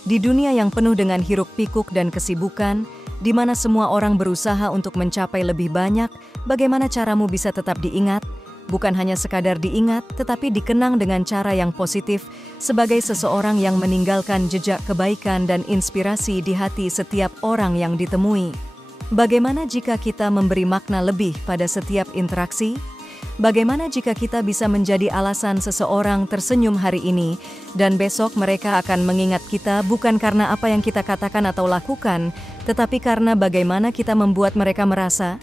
Di dunia yang penuh dengan hiruk-pikuk dan kesibukan, di mana semua orang berusaha untuk mencapai lebih banyak, bagaimana caramu bisa tetap diingat? Bukan hanya sekadar diingat, tetapi dikenang dengan cara yang positif sebagai seseorang yang meninggalkan jejak kebaikan dan inspirasi di hati setiap orang yang ditemui. Bagaimana jika kita memberi makna lebih pada setiap interaksi? Bagaimana jika kita bisa menjadi alasan seseorang tersenyum hari ini, dan besok mereka akan mengingat kita bukan karena apa yang kita katakan atau lakukan, tetapi karena bagaimana kita membuat mereka merasa?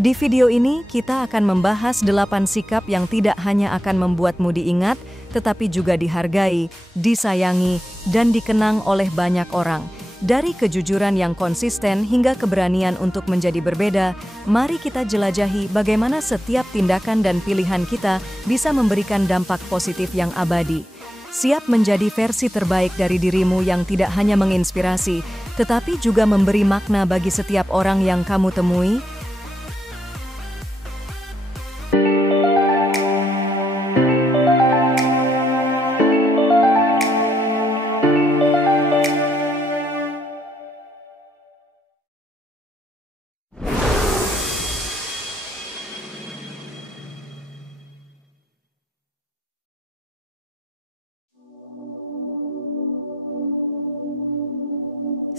Di video ini, kita akan membahas 8 sikap yang tidak hanya akan membuatmu diingat, tetapi juga dihargai, disayangi, dan dikenang oleh banyak orang. Dari kejujuran yang konsisten hingga keberanian untuk menjadi berbeda, mari kita jelajahi bagaimana setiap tindakan dan pilihan kita bisa memberikan dampak positif yang abadi. Siap menjadi versi terbaik dari dirimu yang tidak hanya menginspirasi, tetapi juga memberi makna bagi setiap orang yang kamu temui.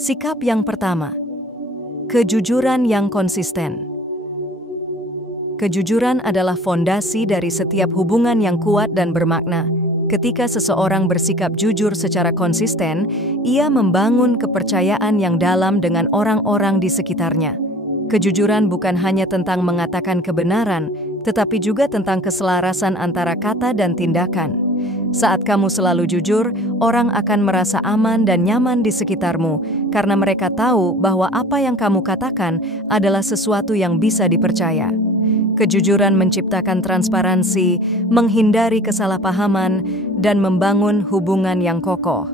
Sikap yang pertama, kejujuran yang konsisten. Kejujuran adalah fondasi dari setiap hubungan yang kuat dan bermakna. Ketika seseorang bersikap jujur secara konsisten, ia membangun kepercayaan yang dalam dengan orang-orang di sekitarnya. Kejujuran bukan hanya tentang mengatakan kebenaran, tetapi juga tentang keselarasan antara kata dan tindakan. Saat kamu selalu jujur, orang akan merasa aman dan nyaman di sekitarmu karena mereka tahu bahwa apa yang kamu katakan adalah sesuatu yang bisa dipercaya. Kejujuran menciptakan transparansi, menghindari kesalahpahaman, dan membangun hubungan yang kokoh.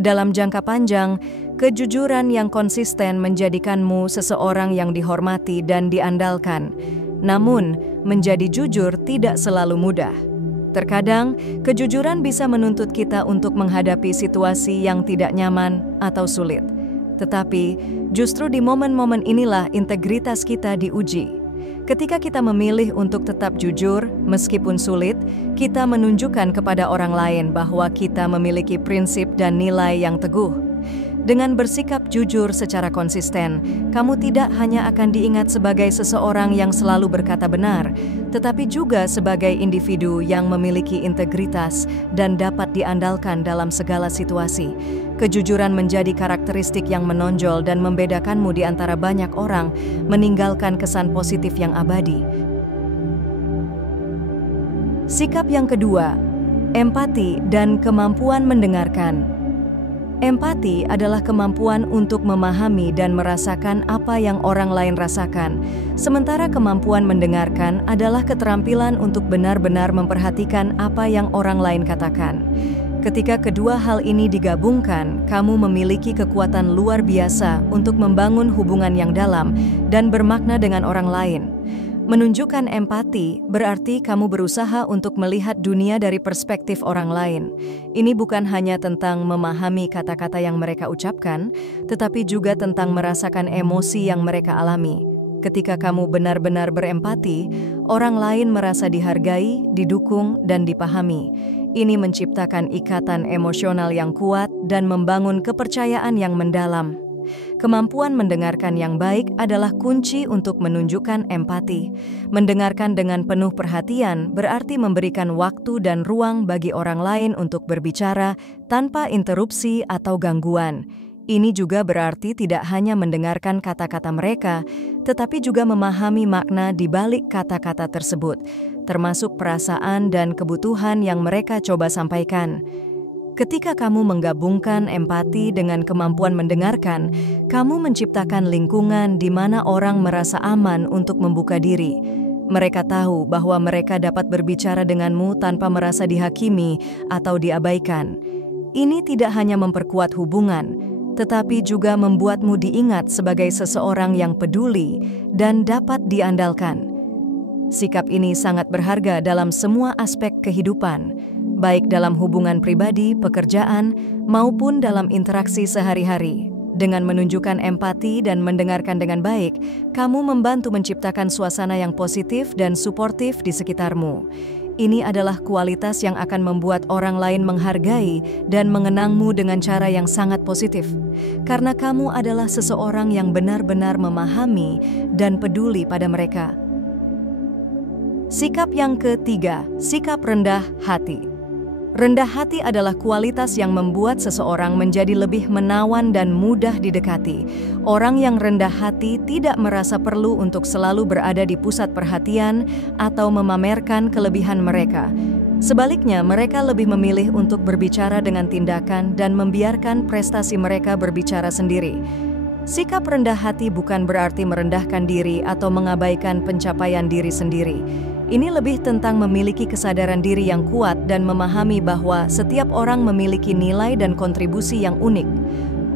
Dalam jangka panjang, kejujuran yang konsisten menjadikanmu seseorang yang dihormati dan diandalkan. Namun, menjadi jujur tidak selalu mudah. Terkadang, kejujuran bisa menuntut kita untuk menghadapi situasi yang tidak nyaman atau sulit. Tetapi, justru di momen-momen inilah integritas kita diuji. Ketika kita memilih untuk tetap jujur, meskipun sulit, kita menunjukkan kepada orang lain bahwa kita memiliki prinsip dan nilai yang teguh. Dengan bersikap jujur secara konsisten, kamu tidak hanya akan diingat sebagai seseorang yang selalu berkata benar, tetapi juga sebagai individu yang memiliki integritas dan dapat diandalkan dalam segala situasi. Kejujuran menjadi karakteristik yang menonjol dan membedakanmu di antara banyak orang, meninggalkan kesan positif yang abadi. Sikap yang kedua, empati dan kemampuan mendengarkan. Empati adalah kemampuan untuk memahami dan merasakan apa yang orang lain rasakan, sementara kemampuan mendengarkan adalah keterampilan untuk benar-benar memperhatikan apa yang orang lain katakan. Ketika kedua hal ini digabungkan, kamu memiliki kekuatan luar biasa untuk membangun hubungan yang dalam dan bermakna dengan orang lain. Menunjukkan empati berarti kamu berusaha untuk melihat dunia dari perspektif orang lain. Ini bukan hanya tentang memahami kata-kata yang mereka ucapkan, tetapi juga tentang merasakan emosi yang mereka alami. Ketika kamu benar-benar berempati, orang lain merasa dihargai, didukung, dan dipahami. Ini menciptakan ikatan emosional yang kuat dan membangun kepercayaan yang mendalam. Kemampuan mendengarkan yang baik adalah kunci untuk menunjukkan empati. Mendengarkan dengan penuh perhatian berarti memberikan waktu dan ruang bagi orang lain untuk berbicara tanpa interupsi atau gangguan. Ini juga berarti tidak hanya mendengarkan kata-kata mereka, tetapi juga memahami makna di balik kata-kata tersebut, termasuk perasaan dan kebutuhan yang mereka coba sampaikan. Ketika kamu menggabungkan empati dengan kemampuan mendengarkan, kamu menciptakan lingkungan di mana orang merasa aman untuk membuka diri. Mereka tahu bahwa mereka dapat berbicara denganmu tanpa merasa dihakimi atau diabaikan. Ini tidak hanya memperkuat hubungan, tetapi juga membuatmu diingat sebagai seseorang yang peduli dan dapat diandalkan. Sikap ini sangat berharga dalam semua aspek kehidupan. baik dalam hubungan pribadi, pekerjaan, maupun dalam interaksi sehari-hari. Dengan menunjukkan empati dan mendengarkan dengan baik, kamu membantu menciptakan suasana yang positif dan suportif di sekitarmu. Ini adalah kualitas yang akan membuat orang lain menghargai dan mengenangmu dengan cara yang sangat positif. Karena kamu adalah seseorang yang benar-benar memahami dan peduli pada mereka. Sikap yang ketiga, sikap rendah hati. Rendah hati adalah kualitas yang membuat seseorang menjadi lebih menawan dan mudah didekati. Orang yang rendah hati tidak merasa perlu untuk selalu berada di pusat perhatian atau memamerkan kelebihan mereka. Sebaliknya, mereka lebih memilih untuk berbicara dengan tindakan dan membiarkan prestasi mereka berbicara sendiri. Sikap rendah hati bukan berarti merendahkan diri atau mengabaikan pencapaian diri sendiri. Ini lebih tentang memiliki kesadaran diri yang kuat dan memahami bahwa setiap orang memiliki nilai dan kontribusi yang unik.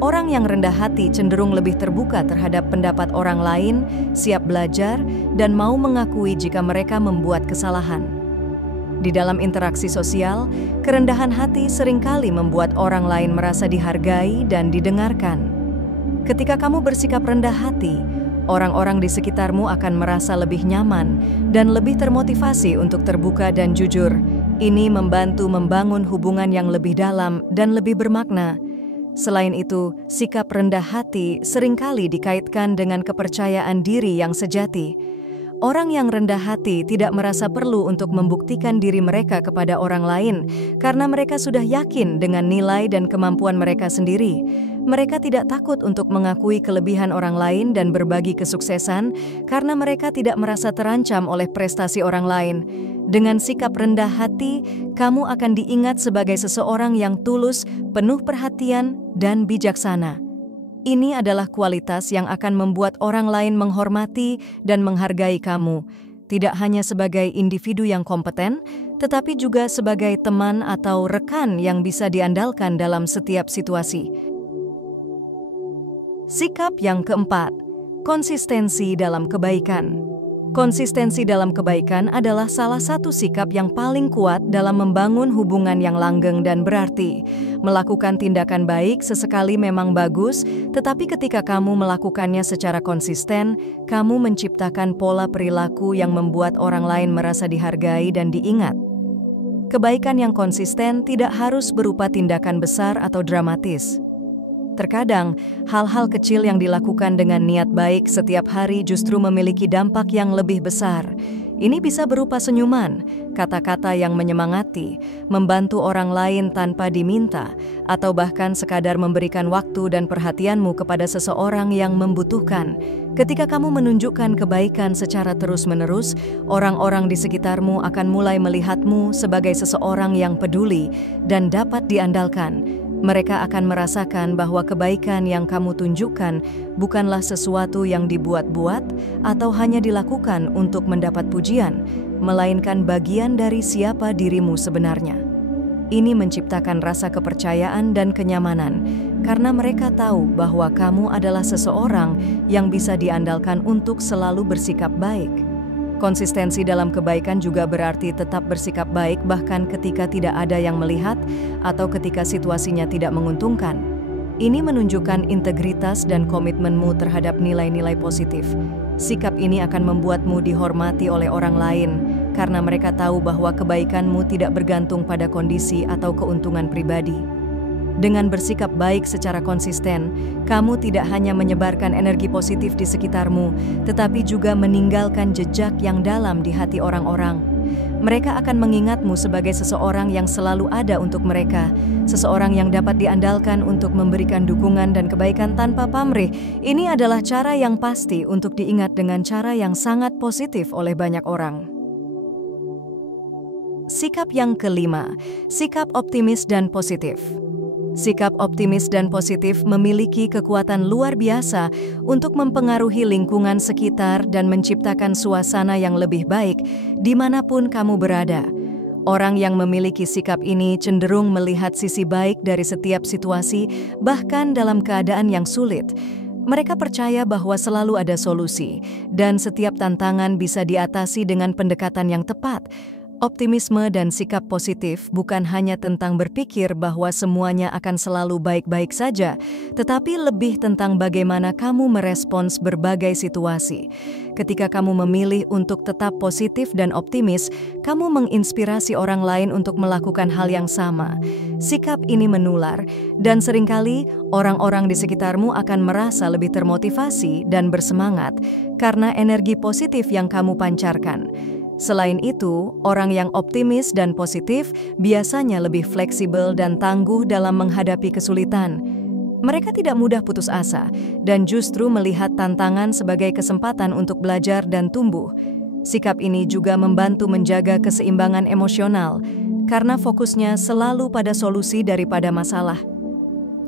Orang yang rendah hati cenderung lebih terbuka terhadap pendapat orang lain, siap belajar, dan mau mengakui jika mereka membuat kesalahan. Di dalam interaksi sosial, kerendahan hati seringkali membuat orang lain merasa dihargai dan didengarkan. Ketika kamu bersikap rendah hati, orang-orang di sekitarmu akan merasa lebih nyaman dan lebih termotivasi untuk terbuka dan jujur. Ini membantu membangun hubungan yang lebih dalam dan lebih bermakna. Selain itu, sikap rendah hati seringkali dikaitkan dengan kepercayaan diri yang sejati. Orang yang rendah hati tidak merasa perlu untuk membuktikan diri mereka kepada orang lain karena mereka sudah yakin dengan nilai dan kemampuan mereka sendiri. Mereka tidak takut untuk mengakui kelebihan orang lain dan berbagi kesuksesan karena mereka tidak merasa terancam oleh prestasi orang lain. Dengan sikap rendah hati, kamu akan diingat sebagai seseorang yang tulus, penuh perhatian, dan bijaksana. Ini adalah kualitas yang akan membuat orang lain menghormati dan menghargai kamu, tidak hanya sebagai individu yang kompeten, tetapi juga sebagai teman atau rekan yang bisa diandalkan dalam setiap situasi. Sikap yang keempat, konsistensi dalam kebaikan. Konsistensi dalam kebaikan adalah salah satu sikap yang paling kuat dalam membangun hubungan yang langgeng dan berarti. Melakukan tindakan baik sesekali memang bagus, tetapi ketika kamu melakukannya secara konsisten, kamu menciptakan pola perilaku yang membuat orang lain merasa dihargai dan diingat. Kebaikan yang konsisten tidak harus berupa tindakan besar atau dramatis. Terkadang, hal-hal kecil yang dilakukan dengan niat baik setiap hari justru memiliki dampak yang lebih besar. Ini bisa berupa senyuman, kata-kata yang menyemangati, membantu orang lain tanpa diminta, atau bahkan sekadar memberikan waktu dan perhatianmu kepada seseorang yang membutuhkan. Ketika kamu menunjukkan kebaikan secara terus-menerus, orang-orang di sekitarmu akan mulai melihatmu sebagai seseorang yang peduli dan dapat diandalkan. Mereka akan merasakan bahwa kebaikan yang kamu tunjukkan bukanlah sesuatu yang dibuat-buat atau hanya dilakukan untuk mendapat pujian, melainkan bagian dari siapa dirimu sebenarnya. Ini menciptakan rasa kepercayaan dan kenyamanan, karena mereka tahu bahwa kamu adalah seseorang yang bisa diandalkan untuk selalu bersikap baik. Konsistensi dalam kebaikan juga berarti tetap bersikap baik bahkan ketika tidak ada yang melihat atau ketika situasinya tidak menguntungkan. Ini menunjukkan integritas dan komitmenmu terhadap nilai-nilai positif. Sikap ini akan membuatmu dihormati oleh orang lain karena mereka tahu bahwa kebaikanmu tidak bergantung pada kondisi atau keuntungan pribadi. Dengan bersikap baik secara konsisten, kamu tidak hanya menyebarkan energi positif di sekitarmu, tetapi juga meninggalkan jejak yang dalam di hati orang-orang. Mereka akan mengingatmu sebagai seseorang yang selalu ada untuk mereka, seseorang yang dapat diandalkan untuk memberikan dukungan dan kebaikan tanpa pamrih. Ini adalah cara yang pasti untuk diingat dengan cara yang sangat positif oleh banyak orang. Sikap yang kelima, sikap optimis dan positif. Sikap optimis dan positif memiliki kekuatan luar biasa untuk mempengaruhi lingkungan sekitar dan menciptakan suasana yang lebih baik dimanapun kamu berada. Orang yang memiliki sikap ini cenderung melihat sisi baik dari setiap situasi, bahkan dalam keadaan yang sulit. Mereka percaya bahwa selalu ada solusi, dan setiap tantangan bisa diatasi dengan pendekatan yang tepat. Optimisme dan sikap positif bukan hanya tentang berpikir bahwa semuanya akan selalu baik-baik saja, tetapi lebih tentang bagaimana kamu merespons berbagai situasi. Ketika kamu memilih untuk tetap positif dan optimis, kamu menginspirasi orang lain untuk melakukan hal yang sama. Sikap ini menular, dan seringkali orang-orang di sekitarmu akan merasa lebih termotivasi dan bersemangat karena energi positif yang kamu pancarkan. Selain itu, orang yang optimis dan positif biasanya lebih fleksibel dan tangguh dalam menghadapi kesulitan. Mereka tidak mudah putus asa dan justru melihat tantangan sebagai kesempatan untuk belajar dan tumbuh. Sikap ini juga membantu menjaga keseimbangan emosional karena fokusnya selalu pada solusi daripada masalah.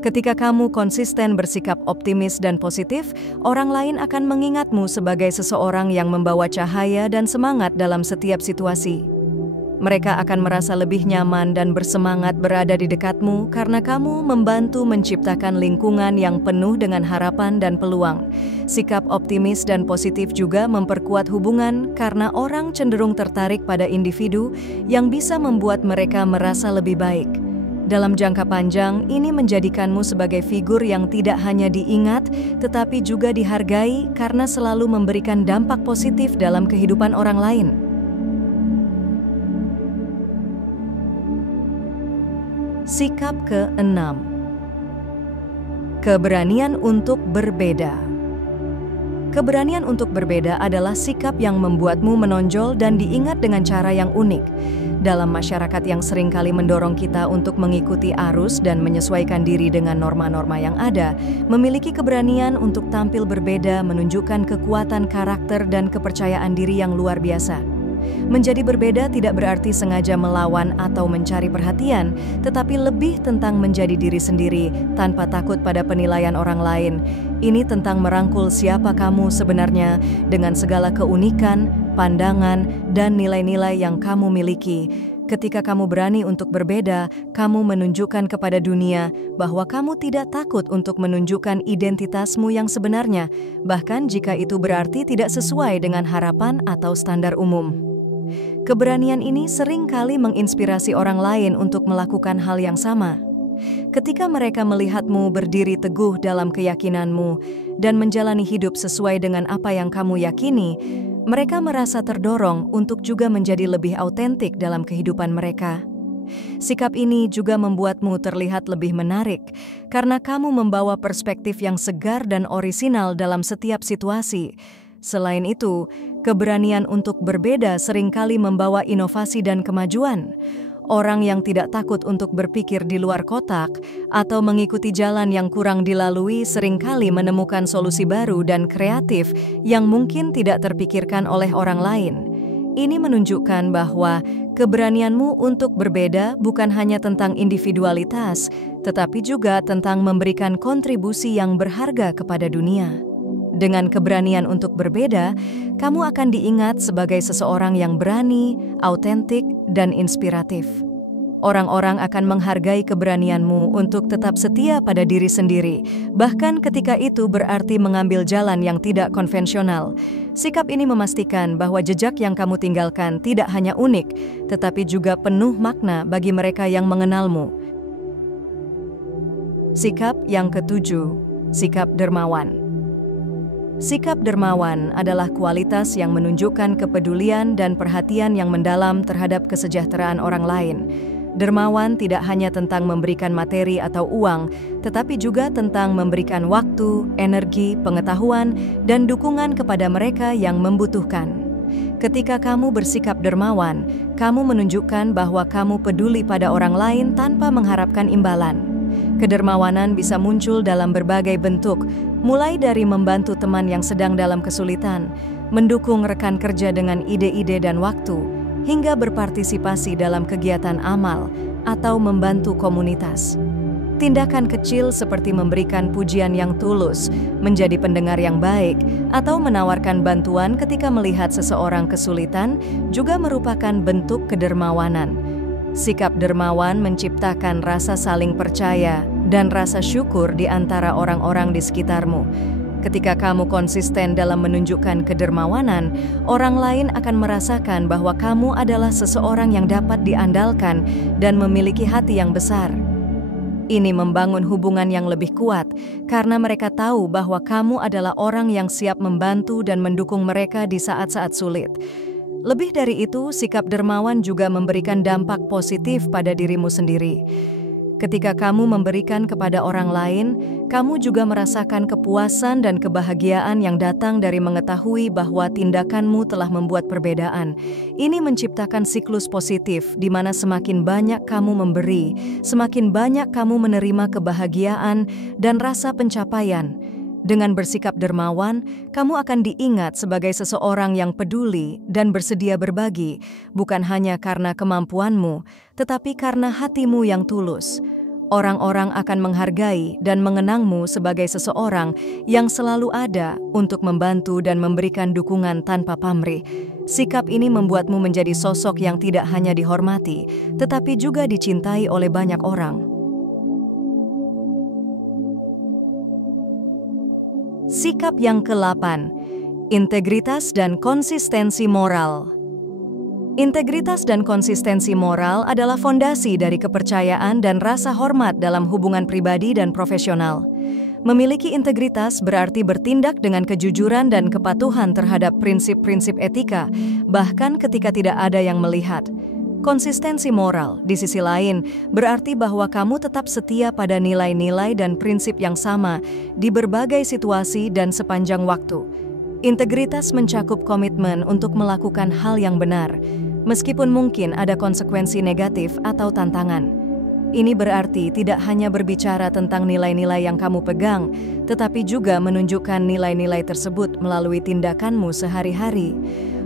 Ketika kamu konsisten bersikap optimis dan positif, orang lain akan mengingatmu sebagai seseorang yang membawa cahaya dan semangat dalam setiap situasi. Mereka akan merasa lebih nyaman dan bersemangat berada di dekatmu karena kamu membantu menciptakan lingkungan yang penuh dengan harapan dan peluang. Sikap optimis dan positif juga memperkuat hubungan karena orang cenderung tertarik pada individu yang bisa membuat mereka merasa lebih baik. Dalam jangka panjang, ini menjadikanmu sebagai figur yang tidak hanya diingat, tetapi juga dihargai karena selalu memberikan dampak positif dalam kehidupan orang lain. Sikap ke-6. Keberanian untuk berbeda. Keberanian untuk berbeda adalah sikap yang membuatmu menonjol dan diingat dengan cara yang unik. Dalam masyarakat yang seringkali mendorong kita untuk mengikuti arus dan menyesuaikan diri dengan norma-norma yang ada, memiliki keberanian untuk tampil berbeda menunjukkan kekuatan karakter dan kepercayaan diri yang luar biasa. Menjadi berbeda tidak berarti sengaja melawan atau mencari perhatian, tetapi lebih tentang menjadi diri sendiri tanpa takut pada penilaian orang lain. Ini tentang merangkul siapa kamu sebenarnya dengan segala keunikan, pandangan, dan nilai-nilai yang kamu miliki. Ketika kamu berani untuk berbeda, kamu menunjukkan kepada dunia bahwa kamu tidak takut untuk menunjukkan identitasmu yang sebenarnya, bahkan jika itu berarti tidak sesuai dengan harapan atau standar umum. Keberanian ini sering kali menginspirasi orang lain untuk melakukan hal yang sama. Ketika mereka melihatmu berdiri teguh dalam keyakinanmu dan menjalani hidup sesuai dengan apa yang kamu yakini, mereka merasa terdorong untuk juga menjadi lebih autentik dalam kehidupan mereka. Sikap ini juga membuatmu terlihat lebih menarik karena kamu membawa perspektif yang segar dan orisinal dalam setiap situasi. Selain itu, keberanian untuk berbeda seringkali membawa inovasi dan kemajuan. Orang yang tidak takut untuk berpikir di luar kotak atau mengikuti jalan yang kurang dilalui seringkali menemukan solusi baru dan kreatif yang mungkin tidak terpikirkan oleh orang lain. Ini menunjukkan bahwa keberanianmu untuk berbeda bukan hanya tentang individualitas, tetapi juga tentang memberikan kontribusi yang berharga kepada dunia. Dengan keberanian untuk berbeda, kamu akan diingat sebagai seseorang yang berani, autentik, dan inspiratif. Orang-orang akan menghargai keberanianmu untuk tetap setia pada diri sendiri, bahkan ketika itu berarti mengambil jalan yang tidak konvensional. Sikap ini memastikan bahwa jejak yang kamu tinggalkan tidak hanya unik, tetapi juga penuh makna bagi mereka yang mengenalmu. Sikap yang ketujuh, sikap dermawan. Sikap dermawan adalah kualitas yang menunjukkan kepedulian dan perhatian yang mendalam terhadap kesejahteraan orang lain. Dermawan tidak hanya tentang memberikan materi atau uang, tetapi juga tentang memberikan waktu, energi, pengetahuan, dan dukungan kepada mereka yang membutuhkan. Ketika kamu bersikap dermawan, kamu menunjukkan bahwa kamu peduli pada orang lain tanpa mengharapkan imbalan. Kedermawanan bisa muncul dalam berbagai bentuk, mulai dari membantu teman yang sedang dalam kesulitan, mendukung rekan kerja dengan ide-ide dan waktu, hingga berpartisipasi dalam kegiatan amal atau membantu komunitas. Tindakan kecil seperti memberikan pujian yang tulus, menjadi pendengar yang baik, atau menawarkan bantuan ketika melihat seseorang kesulitan juga merupakan bentuk kedermawanan. Sikap dermawan menciptakan rasa saling percaya dan rasa syukur di antara orang-orang di sekitarmu. Ketika kamu konsisten dalam menunjukkan kedermawanan, orang lain akan merasakan bahwa kamu adalah seseorang yang dapat diandalkan dan memiliki hati yang besar. Ini membangun hubungan yang lebih kuat karena mereka tahu bahwa kamu adalah orang yang siap membantu dan mendukung mereka di saat-saat sulit. Lebih dari itu, sikap dermawan juga memberikan dampak positif pada dirimu sendiri. Ketika kamu memberikan kepada orang lain, kamu juga merasakan kepuasan dan kebahagiaan yang datang dari mengetahui bahwa tindakanmu telah membuat perbedaan. Ini menciptakan siklus positif di mana semakin banyak kamu memberi, semakin banyak kamu menerima kebahagiaan dan rasa pencapaian. Dengan bersikap dermawan, kamu akan diingat sebagai seseorang yang peduli dan bersedia berbagi, bukan hanya karena kemampuanmu, tetapi karena hatimu yang tulus. Orang-orang akan menghargai dan mengenangmu sebagai seseorang yang selalu ada untuk membantu dan memberikan dukungan tanpa pamrih. Sikap ini membuatmu menjadi sosok yang tidak hanya dihormati, tetapi juga dicintai oleh banyak orang. Sikap yang ke-8, integritas dan konsistensi moral. Integritas dan konsistensi moral adalah fondasi dari kepercayaan dan rasa hormat dalam hubungan pribadi dan profesional. Memiliki integritas berarti bertindak dengan kejujuran dan kepatuhan terhadap prinsip-prinsip etika, bahkan ketika tidak ada yang melihat. Konsistensi moral, di sisi lain, berarti bahwa kamu tetap setia pada nilai-nilai dan prinsip yang sama di berbagai situasi dan sepanjang waktu. Integritas mencakup komitmen untuk melakukan hal yang benar, meskipun mungkin ada konsekuensi negatif atau tantangan. Ini berarti tidak hanya berbicara tentang nilai-nilai yang kamu pegang, tetapi juga menunjukkan nilai-nilai tersebut melalui tindakanmu sehari-hari.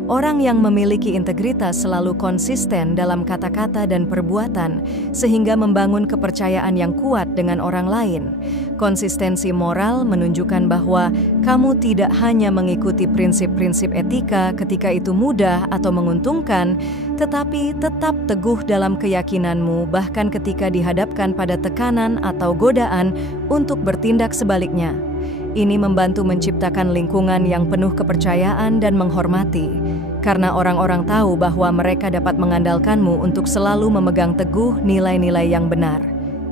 Orang yang memiliki integritas selalu konsisten dalam kata-kata dan perbuatan, sehingga membangun kepercayaan yang kuat dengan orang lain. Konsistensi moral menunjukkan bahwa kamu tidak hanya mengikuti prinsip-prinsip etika ketika itu mudah atau menguntungkan, tetapi tetap teguh dalam keyakinanmu bahkan ketika dihadapkan pada tekanan atau godaan untuk bertindak sebaliknya. Ini membantu menciptakan lingkungan yang penuh kepercayaan dan menghormati, karena orang-orang tahu bahwa mereka dapat mengandalkanmu untuk selalu memegang teguh nilai-nilai yang benar.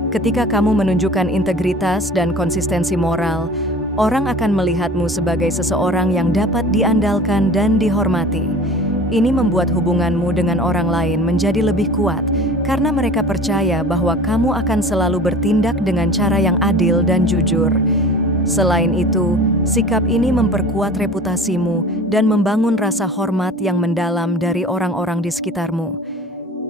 Ketika kamu menunjukkan integritas dan konsistensi moral, orang akan melihatmu sebagai seseorang yang dapat diandalkan dan dihormati. Ini membuat hubunganmu dengan orang lain menjadi lebih kuat, karena mereka percaya bahwa kamu akan selalu bertindak dengan cara yang adil dan jujur. Selain itu, sikap ini memperkuat reputasimu dan membangun rasa hormat yang mendalam dari orang-orang di sekitarmu.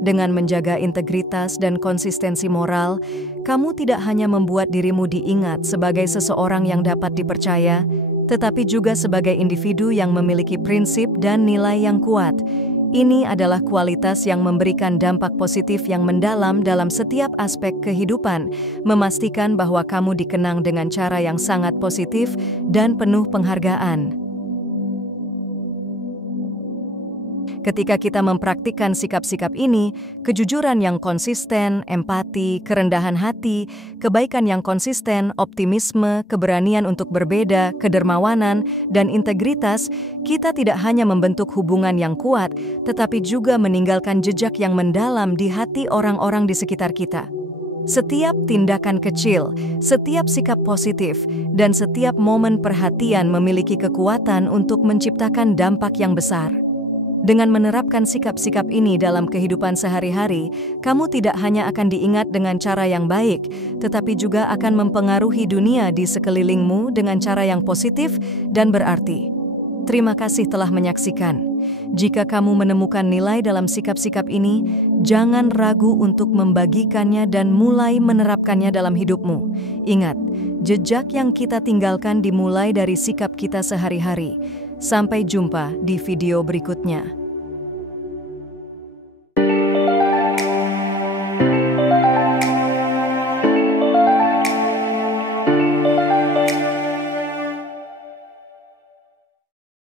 Dengan menjaga integritas dan konsistensi moral, kamu tidak hanya membuat dirimu diingat sebagai seseorang yang dapat dipercaya, tetapi juga sebagai individu yang memiliki prinsip dan nilai yang kuat. Ini adalah kualitas yang memberikan dampak positif yang mendalam dalam setiap aspek kehidupan, memastikan bahwa kamu dikenang dengan cara yang sangat positif dan penuh penghargaan. Ketika kita mempraktikkan sikap-sikap ini, kejujuran yang konsisten, empati, kerendahan hati, kebaikan yang konsisten, optimisme, keberanian untuk berbeda, kedermawanan, dan integritas, kita tidak hanya membentuk hubungan yang kuat, tetapi juga meninggalkan jejak yang mendalam di hati orang-orang di sekitar kita. Setiap tindakan kecil, setiap sikap positif, dan setiap momen perhatian memiliki kekuatan untuk menciptakan dampak yang besar. Dengan menerapkan sikap-sikap ini dalam kehidupan sehari-hari, kamu tidak hanya akan diingat dengan cara yang baik, tetapi juga akan mempengaruhi dunia di sekelilingmu dengan cara yang positif dan berarti. Terima kasih telah menyaksikan. Jika kamu menemukan nilai dalam sikap-sikap ini, jangan ragu untuk membagikannya dan mulai menerapkannya dalam hidupmu. Ingat, jejak yang kita tinggalkan dimulai dari sikap kita sehari-hari. Sampai jumpa di video berikutnya.